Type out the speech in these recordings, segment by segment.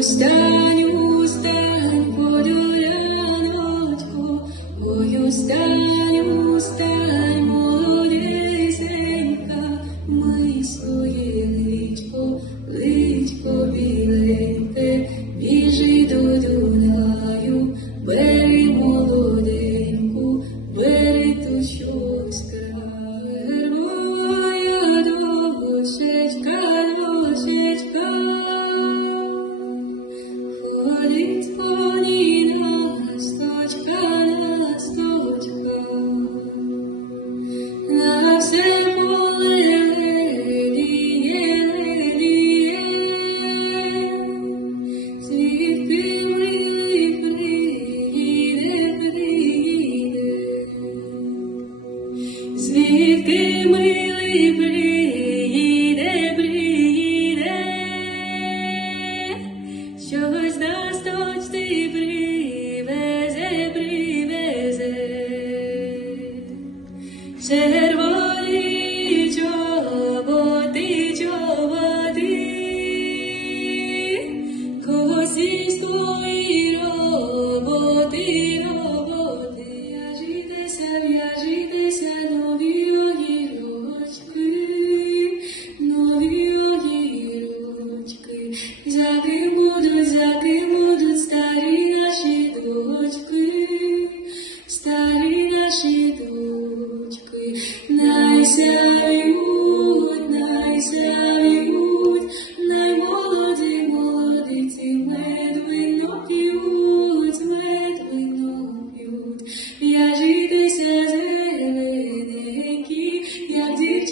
Stand. звідки милий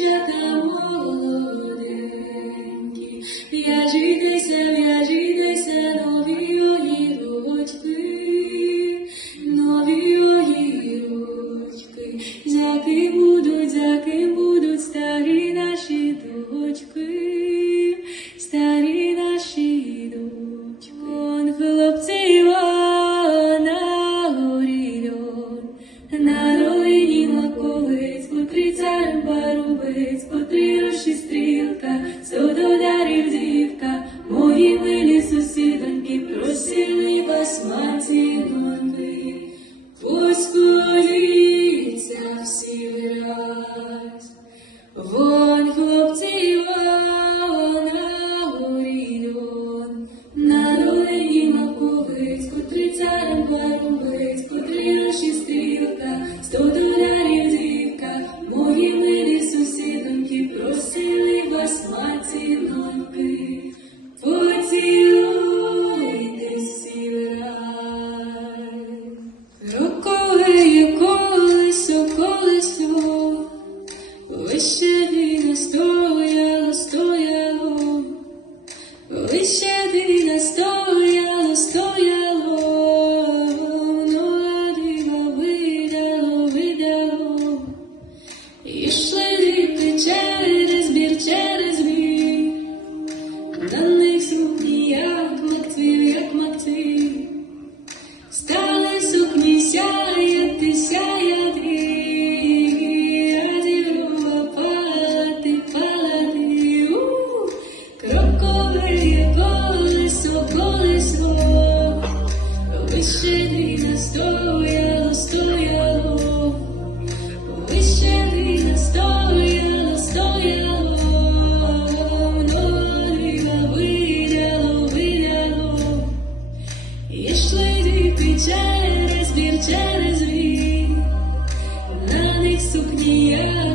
这个 Christian in a story. Ти через двір, через двір, на них сукні я.